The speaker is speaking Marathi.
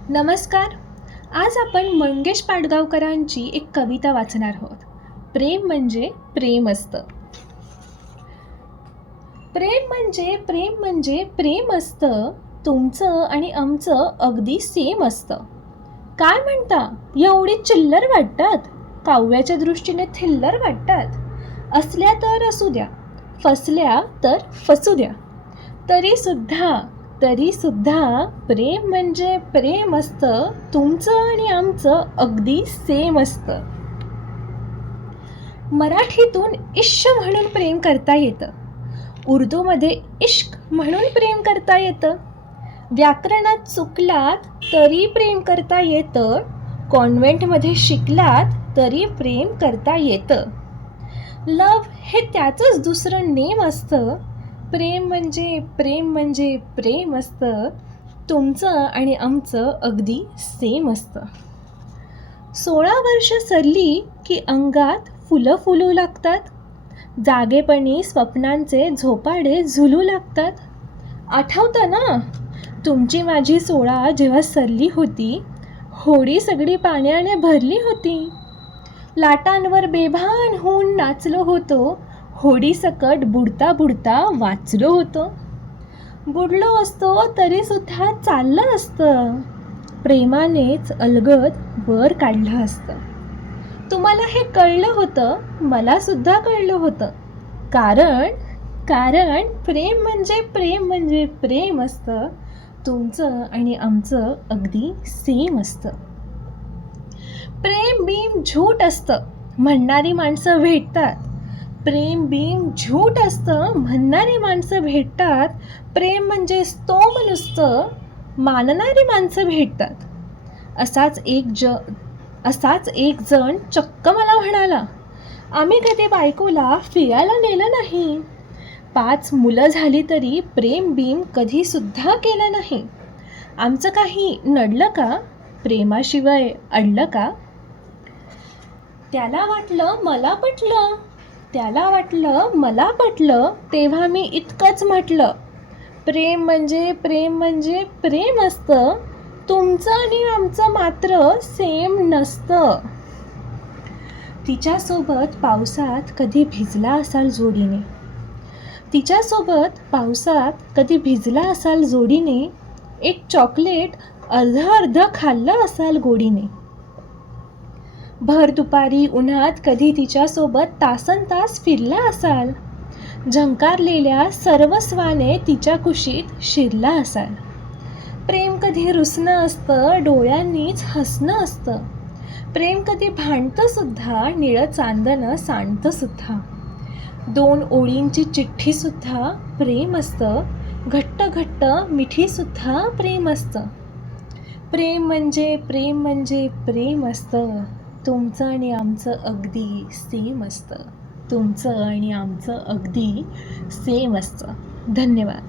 नमस्कार. आज आपण मंगेश पाडगावकरांची एक कविता वाचणार आहोत. प्रेम म्हणजे प्रेम असतं. प्रेम असतं. तुमचं आणि आमचं अगदी सेम असतं. काय म्हणता, एवढी चिल्लर वाटतात? काव्याच्या दृष्टीने थिल्लर वाटतात. असल्या तर असू द्या, फसल्या तर फसू द्या. तरी सुद्धा प्रेम म्हणजे प्रेम असतं. तुमचं आणि आमचं अगदी सेम असतं. मराठीतून इश्श म्हणून प्रेम करता येतं. उर्दूमध्ये इश्क म्हणून प्रेम करता येतं. व्याकरणात चुकलात तरी प्रेम करता येतं. कॉन्व्हेंटमध्ये शिकलात तरी प्रेम करता येतं. लव हे त्याचंच दुसरं नेम असतं. प्रेम म्हणजे प्रेम असतं. तुमचं आणि आमचं अगदी सेम असतं. 16 वर्ष सरली की अंगात फुलं फुलू लागतात. जागेपणी स्वप्नांचे झोपाडे झुलू लागतात. आठवतं ना, तुमची माझी 16 जेव्हा सरली होती, होडी सगळी पाण्याने भरली होती. लाटांवर बेभान होऊन नाचलो होतो. होडी सकट बुडता बुडता वाचलो होतो. बुडलो असतो तरी सुद्धा चाललं असतं. प्रेमानेच अलगद वर काढलं असतं. तुम्हाला हे कळलं होतं, मला सुद्धा कळलं होतं. कारण प्रेम म्हणजे प्रेम असतं. तुमचं आणि आमचं अगदी सेम असतं. प्रेम बीम झूट असतं म्हणणारी माणसं भेटतात. प्रेम म्हणजे स्तोम नुसतं मानणारी माणसं भेटतात. असाच एक जण चक्क मला म्हणाला, आम्ही कधी बायकोला फिरायला नेलं नाही. 5 मुलं झाली तरी प्रेम बीम कधी सुद्धा केलं नाही. आमचं काही नडलं का? प्रेमाशिवाय अडलं का? त्याला वाटलं मला पटलं, तेव्हा मी इतकंच म्हटलं, प्रेम म्हणजे प्रेम असतं. तुमचं आणि आमचं मात्र सेम नसतं. तिच्यासोबत पावसात कधी भिजला असाल जोडीने. एक चॉकलेट अर्ध खाल्लं असाल गोडीने. भर दुपारी उन्हात कधी तिच्यासोबत तासनतास फिरला असाल. झंकारलेल्या सर्वस्वाने तिच्या कुशीत शिरला असाल. प्रेम कधी रुसणं असतं, डोळ्यांनीच हसणं असतं. प्रेम कधी भांडतं सुद्धा, निळं चांदणं सांडतं सुद्धा. 2 ओळींची चिठ्ठी सुद्धा प्रेम असतं. घट्ट घट्ट मिठी सुद्धा प्रेम असतं. प्रेम म्हणजे प्रेम असतं. तुमचं आणि आमचं अगदी सेम असतं. धन्यवाद.